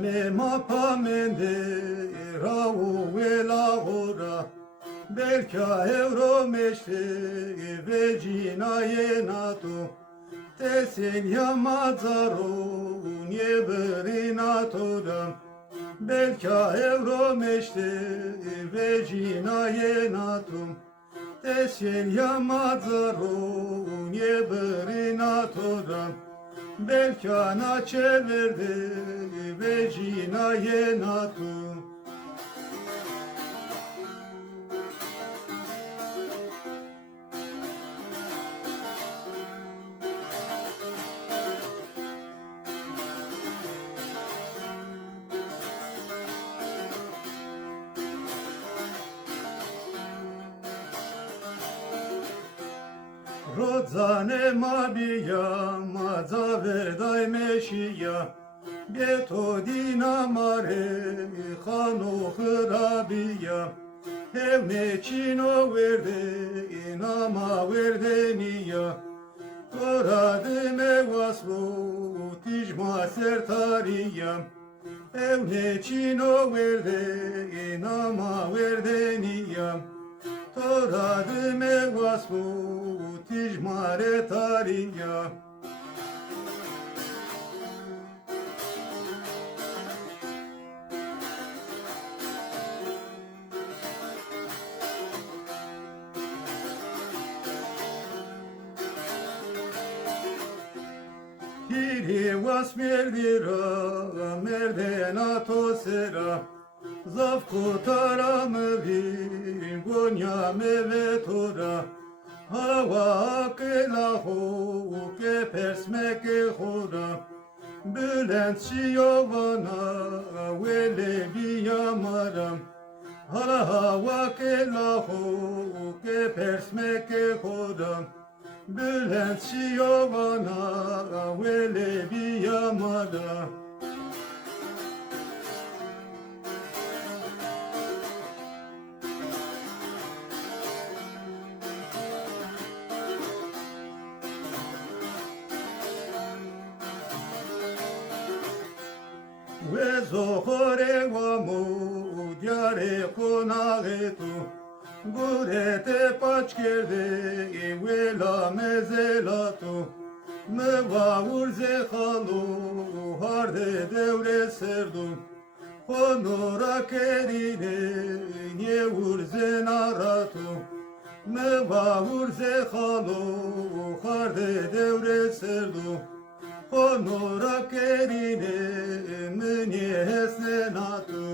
me mapamende rau la ora belka evro meşte vecina yenatu tesen yamazaro nie berinatora belka evro meşte vecina yenatu tesen yamazaro nie berinatora belka na çevirdi vecina yenatu. Rodzane mabia, maza verdai meșia, Bietodina mare, hano hărabia, Evne cino verde, inama verdenia, Tora de me vaslu, tijma sertaria, Evne cino verde, inama verdenia, Tora de me vaslu, tijmare tarinja. Hiri was merdira, merdena tosera, Zavku taramı vim, gonya mevetora, Hava kelahu ke persmeke hora, Bülent şiyovana vele biyamaram, Hava kelahu ke persmeke hora, Bülent şiyovana vele biyamaram. Ve zohore vamu diare konagetu Gurete paçkerde ve la mezelatu Me va urze halu harde devre serdum Honora kerine nie urze naratu Me va urze halu harde devre serdum Honora kerine mânie senatu